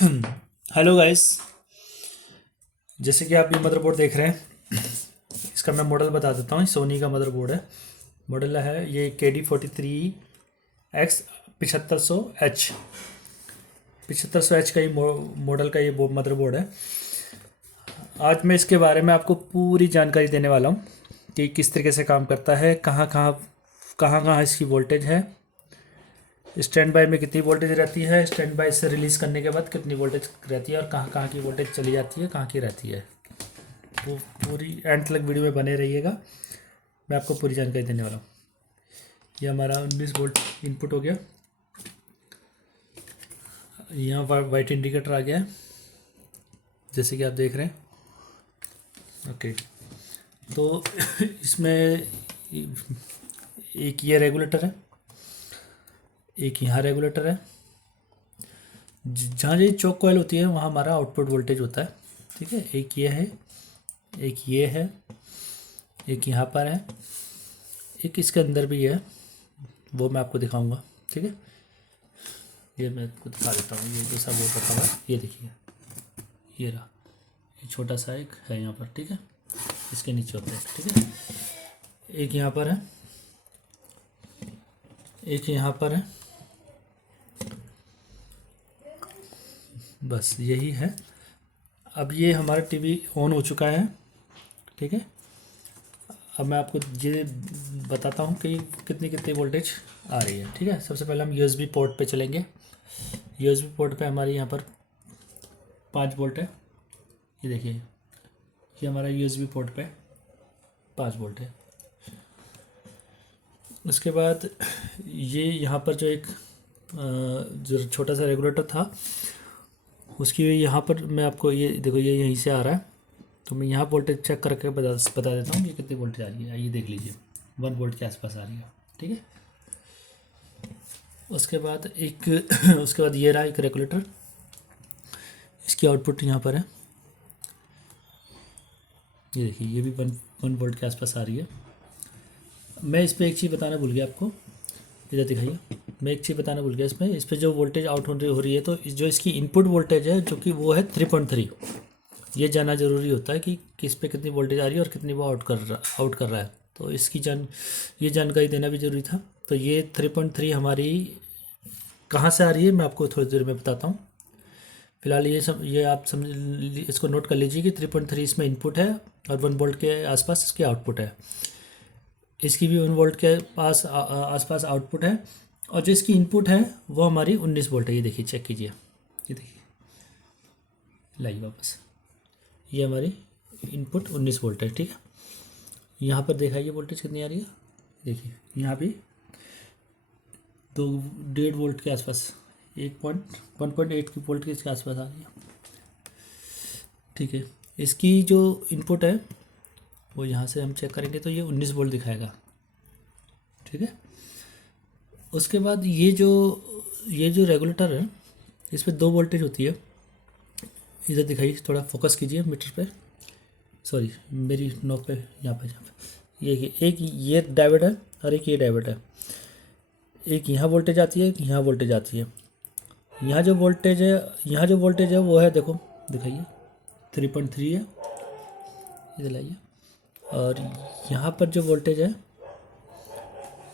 Hello guys. जैसे कि आप ये मदरबोर्ड देख रहे हैं, इसका मैं मॉडल बता देता हूँ। सोनी का मदरबोर्ड है। मॉडल है ये KD43X 7500H। 7500H का ही मॉडल का ये मदरबोर्ड है। आज मैं इसके बारे में आपको पूरी जानकारी देने वाला हूँ कि किस तरीके से काम करता है, कहाँ कहाँ इसकी वोल्टेज है, स्टैंड बाय में कितनी वोल्टेज रहती है, स्टैंड बाय से रिलीज़ करने के बाद कितनी वोल्टेज रहती है, और कहाँ कहाँ की वोल्टेज चली जाती है, कहाँ की रहती है। तो पूरी एंड तक वीडियो में बने रहिएगा, मैं आपको पूरी जानकारी देने वाला हूँ। ये हमारा 19 वोल्ट इनपुट हो गया। यहाँ वाइट इंडिकेटर आ गया है, जैसे कि आप देख रहे हैं। ओके, तो इसमें एक ये रेगुलेटर है, एक यहाँ रेगुलेटर है। जहाँ ये चौक कॉइल होती है वहाँ हमारा आउटपुट वोल्टेज होता है। ठीक है, एक ये है, एक ये है, एक यहाँ पर है, एक इसके अंदर भी है, वो मैं आपको दिखाऊंगा। ठीक है, ये मैं आपको दिखा देता हूँ। ये जैसा वो रखा हुआ है, ये देखिए, ये रहा, ये छोटा सा एक है यहाँ पर। ठीक है, इसके नीचे होता है। ठीक है, एक यहाँ पर है, एक यहाँ पर है, बस यही है। अब ये हमारा टीवी ऑन हो चुका है। ठीक है, अब मैं आपको ये बताता हूँ कि कितनी कितनी वोल्टेज आ रही है। ठीक है, सबसे पहले हम USB पोर्ट पे चलेंगे। USB पोर्ट पे हमारी यहाँ पर 5 वोल्ट है। ये देखिए, ये हमारा USB पोर्ट पे 5 वोल्ट है। उसके बाद ये यहाँ पर जो एक जो छोटा सा रेगुलेटर था, उसकी यहाँ पर मैं आपको ये देखो, ये यहीं से आ रहा है, तो मैं यहाँ वोल्टेज चेक करके बता देता हूँ ये कितनी वोल्टेज आ रही है। ये देख लीजिए, 1 वोल्ट के आसपास आ रही है। ठीक है, उसके बाद उसके बाद ये रहा एक रेगुलेटर, इसकी आउटपुट यहाँ पर है। ये देखिए, ये भी 1 वोल्ट के आसपास आ रही है। मैं इस पर एक चीज़ बताना भूल गया आपको, इधर दिखाइए। मैं एक चीज़ बताना भूल गया, इस पर जो वोल्टेज आउट हो रही है, तो जो इसकी इनपुट वोल्टेज है, जो कि वो है 3.3। ये जानना ज़रूरी होता है कि किस पे कितनी वोल्टेज आ रही है और कितनी वो आउट कर रहा है। तो इसकी ये जानकारी देना भी ज़रूरी था। तो ये 3.3 हमारी कहाँ से आ रही है, मैं आपको थोड़ी देर में बताता हूँ। फिलहाल ये आप इसको नोट कर लीजिए कि 3.3 इसमें इनपुट है और 1 वोल्ट के आसपास इसके आउटपुट है। इसकी भी 1 वोल्ट के आसपास आउटपुट है, और जो इसकी इनपुट है वो हमारी 19 वोल्ट है। ये देखिए, चेक कीजिए, ये देखिए, लाइए वापस, ये हमारी इनपुट 19 वोल्ट है। ठीक है, यहाँ पर दिखाइए वोल्टेज कितनी आ रही है। देखिए, यहाँ भी 1.5 वोल्ट के आसपास, 1.8 की वोल्ट के इसके आसपास आ रही है। ठीक है, इसकी जो इनपुट है वो यहाँ से हम चेक करेंगे तो ये 19 वोल्ट दिखाएगा। ठीक है, उसके बाद ये जो रेगुलेटर है, इस पर 2 वोल्टेज होती है। इधर दिखाइए, थोड़ा फोकस कीजिए मीटर पे, सॉरी मेरी नोक पे, यहाँ पे ये एक ये डायोड है और एक ये डायोड है। एक यहाँ वोल्टेज आती है, एक यहाँ वोल्टेज आती है। यहाँ जो वोल्टेज है वो है, देखो दिखाइए, 3.3 है, इधर लाइए। और यहाँ पर जो वोल्टेज है,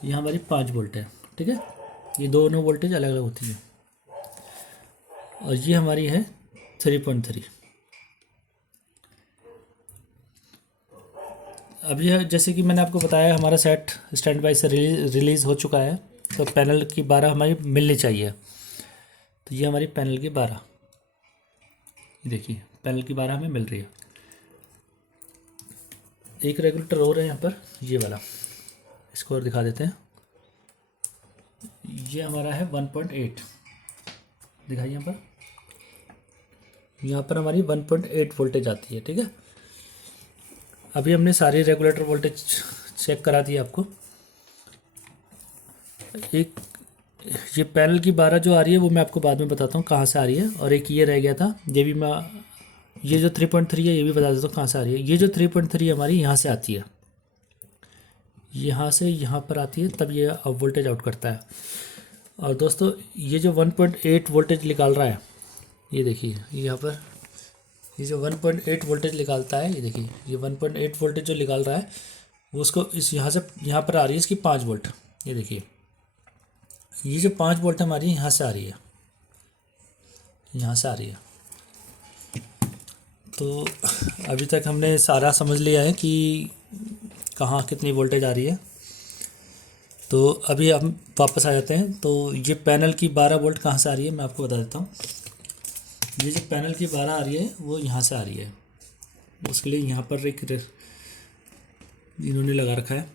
यहाँ हमारी 5 वोल्ट है। ठीक है, ये दोनों वोल्टेज अलग अलग होती है, और ये हमारी है 3.3। अब यह जैसे कि मैंने आपको बताया, हमारा सेट स्टैंड बाई से रिलीज़ हो चुका है, तो पैनल की 12 हमारी मिलनी चाहिए। तो ये हमारी पैनल की 12, ये देखिए, पैनल की 12 हमें मिल रही है। एक रेगुलेटर और है यहाँ पर, ये वाला, इसको और दिखा देते हैं। ये हमारा है 1.8, दिखाइए यहाँ पर हमारी 1.8 वोल्टेज आती है। ठीक है, अभी हमने सारी रेगुलेटर वोल्टेज चेक करा दी आपको। एक ये पैनल की 12 जो आ रही है वो मैं आपको बाद में बताता हूँ कहाँ से आ रही है, और एक ये रह गया था, ये भी मैं, ये जो 3.3 है ये भी बता देता हूँ कहाँ से आ रही है। ये जो 3.3 हमारी यहाँ से आती है, यहाँ से यहाँ पर आती है, तब ये वोल्टेज आउट करता है। और दोस्तों, ये जो 1.8 वोल्टेज निकाल रहा है, ये देखिए यहाँ पर ये जो 1.8 वोल्टेज निकालता है, ये देखिए ये 1.8 वोल्टेज जो निकाल रहा है वो उसको इस यहाँ से यहाँ पर आ रही है इसकी 5 वोल्ट। ये देखिए ये जो 5 वोल्ट हमारी यहाँ से आ रही है, यहाँ से आ रही है। तो अभी तक हमने सारा समझ लिया है कि कहाँ कितनी वोल्टेज आ रही है। तो अभी हम वापस आ जाते हैं। तो ये पैनल की 12 वोल्ट कहाँ से आ रही है मैं आपको बता देता हूँ। ये जो पैनल की 12 आ रही है वो यहाँ से आ रही है। उसके लिए यहाँ पर एक इन्होंने लगा रखा है,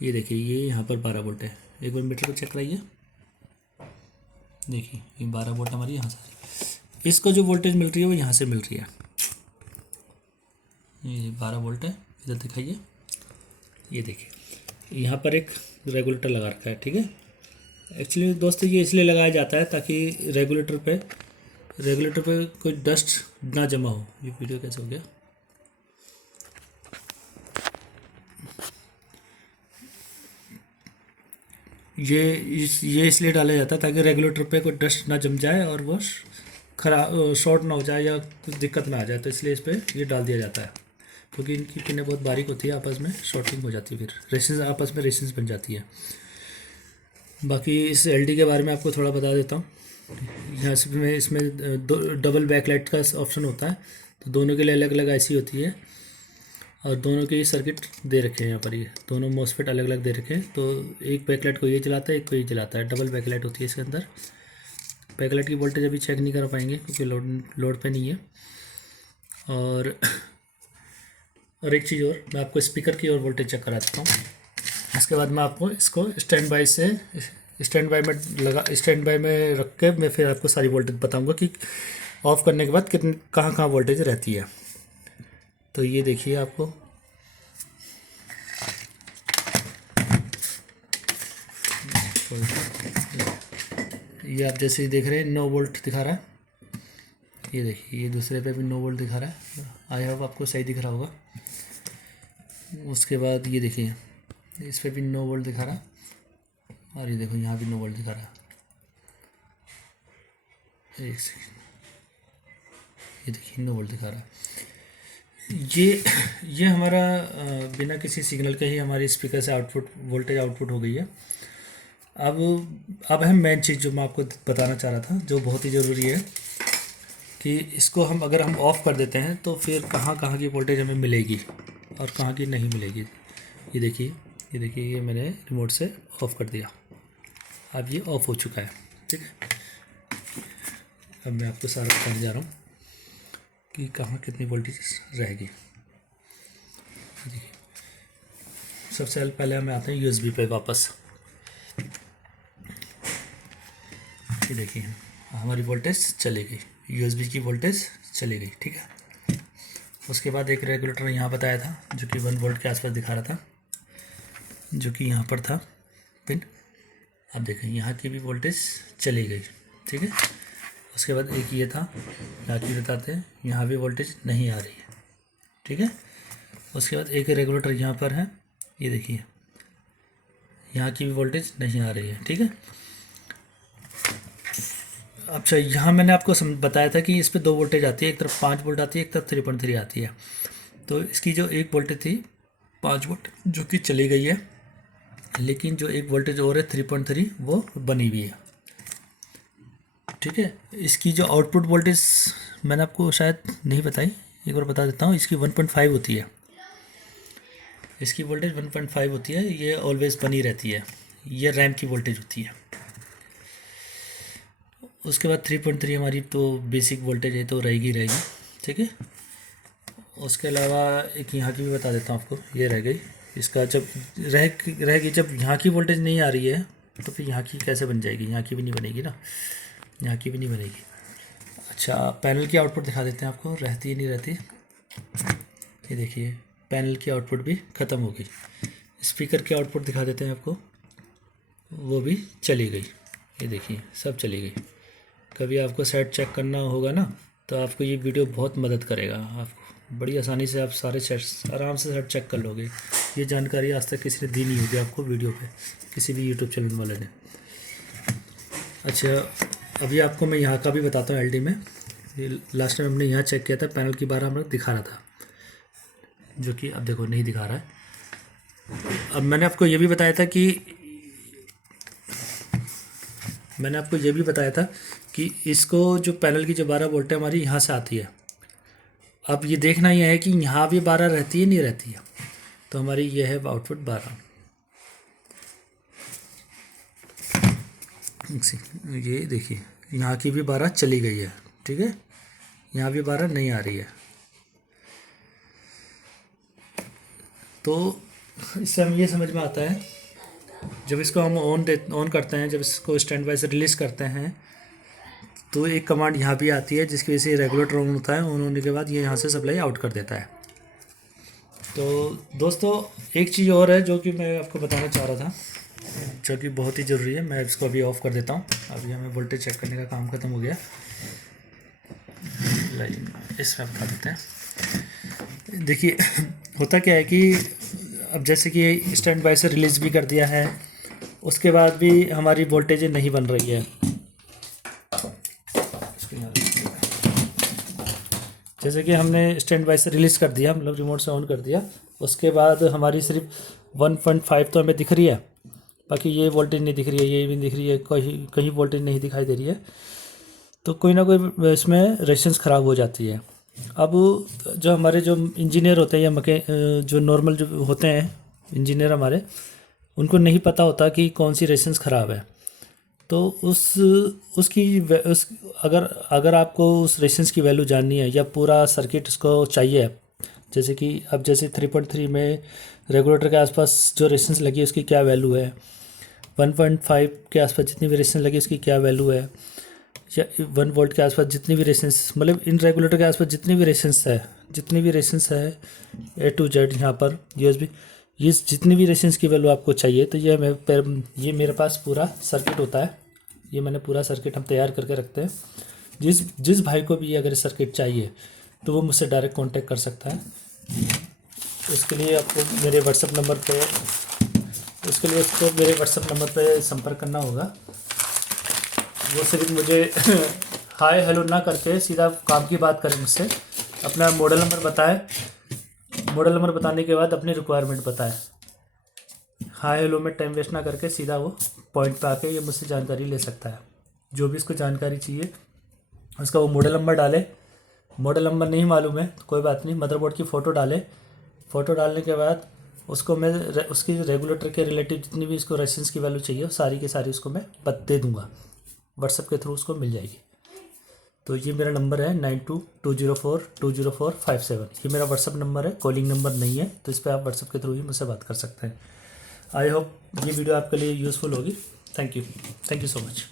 ये देखिए ये यहाँ पर 12 वोल्ट है। एक बार मीटर को चेक कराइए, देखिए ये 12 वोल्ट हमारी यहाँ से आ रही है। इसको जो वोल्टेज मिल रही है वो यहाँ से मिल रही है, ये 12 वोल्ट है। इधर दिखाइए, ये देखिए यहाँ पर एक रेगुलेटर लगा रखा है, ठीक है। एक्चुअली दोस्तों ये इसलिए लगाया जाता है ताकि रेगुलेटर पे कोई डस्ट ना जमा हो। ये वीडियो कैसे हो गया? ये इसलिए डाला जाता है ताकि रेगुलेटर पे कोई डस्ट ना जम जाए और वो खराब शॉर्ट ना हो जाए या कुछ दिक्कत ना आ जाए। तो इसलिए इस पर ये डाल दिया जाता है, क्योंकि इनकी पिनें बहुत बारीक होती है, आपस में शॉर्टिंग हो जाती है, फिर रेसिस आपस में रेसिस बन जाती है। बाकी इस एलडी के बारे में आपको थोड़ा बता देता हूँ। यहाँ से मैं इसमें डबल बैकलाइट का ऑप्शन होता है, तो दोनों के लिए अलग अलग आईसी होती है और दोनों के सर्किट दे रखे हैं यहाँ पर। ये दोनों मॉसफेट अलग अलग दे रखे हैं। तो एक बैकलाइट को ये जलाता है, एक को ये जलाता है। डबल बैकलाइट होती है इसके अंदर। बैकलाइट की वोल्टेज अभी चेक नहीं कर पाएंगे क्योंकि लोड पे नहीं है। और एक चीज़ और, मैं आपको स्पीकर की और वोल्टेज चेक करा देता हूँ। इसके बाद मैं आपको इसको स्टैंड बाय में रख के मैं फिर आपको सारी वोल्टेज बताऊंगा कि ऑफ़ करने के बाद कितनी कहाँ वोल्टेज रहती है। तो ये देखिए आपको ये आप जैसे ही देख रहे हैं 9 वोल्ट दिखा रहा है। ये देखिए ये दूसरे पे भी 9 वोल्ट दिखा रहा है। आई होप आपको सही दिख रहा होगा। उसके बाद ये देखिए इस पे भी 9 वोल्ट दिखा रहा है और ये देखो यहाँ भी 9 वोल्ट दिखा रहा है। एक सेकेंड, ये देखिए 9 वोल्ट दिखा रहा है। ये हमारा बिना किसी सिग्नल के ही हमारी स्पीकर से वोल्टेज आउटपुट हो गई है। अब है मेन चीज़ जो मैं आपको बताना चाह रहा था, जो बहुत ही ज़रूरी है कि इसको अगर हम ऑफ़ कर देते हैं तो फिर कहाँ की वोल्टेज हमें मिलेगी और कहाँ की नहीं मिलेगी। ये देखिए ये मैंने रिमोट से ऑफ़ कर दिया, अब ये ऑफ़ हो चुका है, ठीक है। अब मैं आपको सारा बताने जा रहा हूँ कि कहाँ कितनी वोल्टेज रहेगी। देखिए सबसे पहले हमें आते हैं यूएसबी पे वापस। ये देखिए हमारी वोल्टेज चली गई, यूएसबी की वोल्टेज चली गई, ठीक है। उसके बाद एक रेगुलेटर यहाँ बताया था जो कि 1 वोल्ट के आसपास दिखा रहा था, जो कि यहाँ पर था पिन। अब देखें यहाँ की भी वोल्टेज चली गई, ठीक है। उसके बाद एक ये था, यहाँ की बताते हैं, यहाँ भी वोल्टेज नहीं आ रही है, ठीक है। उसके बाद एक रेगुलेटर यहाँ पर है, ये देखिए यहाँ की भी वोल्टेज नहीं आ रही है, ठीक है। अच्छा यहाँ मैंने आपको बताया था कि इस पर 2 वोल्टेज आती है, एक तरफ 5 वोल्ट आती है, एक तरफ 3.3 आती है। तो इसकी जो एक वोल्टेज थी 5 वोल्ट जो कि चली गई है, लेकिन जो एक वोल्टेज और है 3.3 वो बनी हुई है, ठीक है। इसकी जो आउटपुट वोल्टेज मैंने आपको शायद नहीं बताई, एक बार बता देता हूँ। इसकी 1.5 होती है, इसकी वोल्टेज 1.5 होती है, ये ऑलवेज बनी रहती है, ये रैम की वोल्टेज होती है। उसके बाद 3.3 हमारी तो बेसिक वोल्टेज है, तो रहेगी, ठीक है। उसके अलावा एक यहाँ की भी बता देता हूँ आपको, ये रह गई। इसका जब रहेगी, जब यहाँ की वोल्टेज नहीं आ रही है तो फिर यहाँ की कैसे बन जाएगी, यहाँ की भी नहीं बनेगी ना, यहाँ की भी नहीं बनेगी। अच्छा पैनल की आउटपुट दिखा देते हैं आपको, रहती है नहीं रहती। ये देखिए पैनल की आउटपुट भी ख़त्म हो गई। स्पीकर की आउटपुट दिखा देते हैं आपको, वो भी चली गई, ये देखिए सब चली गई। कभी आपको सेट चेक करना होगा ना तो आपको ये वीडियो बहुत मदद करेगा, आपको बड़ी आसानी से आप सारे सेट्स आराम से सेट चेक कर लोगे। ये जानकारी आज तक किसी ने दी नहीं होगी आपको वीडियो पे, किसी भी यूट्यूब चैनल वाले ने। अच्छा अभी आपको मैं यहाँ का भी बताता हूँ एलडी में। लास्ट टाइम हमने यहाँ चेक किया था, पैनल की 12 हमें दिखा रहा था, जो कि अब देखो नहीं दिखा रहा है। अब मैंने आपको ये भी बताया था कि इसको जो पैनल की जो 12 वोल्ट है हमारी यहाँ से आती है। अब ये देखना ही है कि यहाँ भी 12 रहती है नहीं रहती है। तो हमारी ये है आउटपुट 12। ये देखिए यहाँ की भी 12 चली गई है, ठीक है, यहाँ भी 12 नहीं आ रही है। तो इससे हमें ये समझ में आता है, जब इसको हम ऑन करते हैं, जब इसको स्टैंड बाय से रिलीज़ करते हैं, तो एक कमांड यहाँ भी आती है जिसकी वजह से रेगुलेटर ऑन होता है। ऑन होने के बाद ये यहाँ से सप्लाई आउट कर देता है। तो दोस्तों एक चीज़ और है जो कि मैं आपको बताना चाह रहा था, जो कि बहुत ही ज़रूरी है। मैं इसको अभी ऑफ़ कर देता हूँ। अभी हमें वोल्टेज चेक करने का काम ख़त्म हो गया। इसमें बता देते हैं। देखिए होता क्या है कि अब जैसे कि स्टैंड बाय से रिलीज़ भी कर दिया है, उसके बाद भी हमारी वोल्टेज नहीं बन रही है। जैसे कि हमने स्टैंड बाय से रिलीज़ कर दिया, मतलब रिमोट से ऑन कर दिया, उसके बाद हमारी सिर्फ 1.5 तो हमें दिख रही है, बाकी ये वोल्टेज नहीं दिख रही है, ये भी दिख रही है, कहीं वोल्टेज नहीं दिखाई दे रही है। तो कोई ना कोई इसमें रेजिस्टेंस ख़राब हो जाती है। अब जो हमारे जो इंजीनियर होते हैं या जो नॉर्मल जो होते हैं इंजीनियर हमारे, उनको नहीं पता होता कि कौन सी रेजिस्टेंस ख़राब है। तो अगर आपको उस रेजिस्टेंस की वैल्यू जाननी है या पूरा सर्किट उसको चाहिए, जैसे कि अब जैसे 3.3 में रेगुलेटर के आसपास जो रेजिस्टेंस लगी है उसकी क्या वैल्यू है, 1.5 के आसपास जितनी भी रेजिस्टेंस लगी उसकी क्या वैल्यू है, या 1 वोल्ट के आसपास जितनी भी रेजिस्टेंस, मतलब इन रेगुलेटर के आसपास जितनी भी रेजिस्टेंस है A to Z यहाँ पर USB, ये जितनी भी रेजिस्टेंस की वैल्यू आपको चाहिए, तो ये मेरे पास पूरा सर्किट होता है। ये मैंने पूरा सर्किट हम तैयार करके रखते हैं। जिस भाई को भी ये अगर सर्किट चाहिए तो वो मुझसे डायरेक्ट कांटेक्ट कर सकता है। उसके लिए आपको मेरे व्हाट्सएप नंबर पे संपर्क करना होगा। वो सिर्फ मुझे हाय हेलो ना करके सीधा काम की बात करें मुझसे, अपना मॉडल नंबर बताएं, मॉडल नंबर बताने के बाद अपनी रिक्वायरमेंट बताएं। हाय हेलो में टाइम वेस्ट ना करके सीधा वो पॉइंट पे आके ये मुझसे जानकारी ले सकता है। जो भी इसको जानकारी चाहिए उसका वो मॉडल नंबर डाले। मॉडल नंबर नहीं मालूम है तो कोई बात नहीं, मदरबोर्ड की फ़ोटो डाले। फ़ोटो डालने के बाद उसको मैं उसकी रेगुलेटर के रिलेटिव जितनी भी इसको रेजिस्टेंस की वैल्यू चाहिए सारी की सारी उसको मैं दे दूँगा। व्हाट्सएप के थ्रू उसको मिल जाएगी। तो ये मेरा नंबर है 9220420457। ये मेरा व्हाट्सएप नंबर है, कॉलिंग नंबर नहीं है, तो इस पर आप व्हाट्सएप के थ्रू ही मुझसे बात कर सकते हैं। आई होप ये वीडियो आपके लिए यूज़फुल होगी। Thank you so much.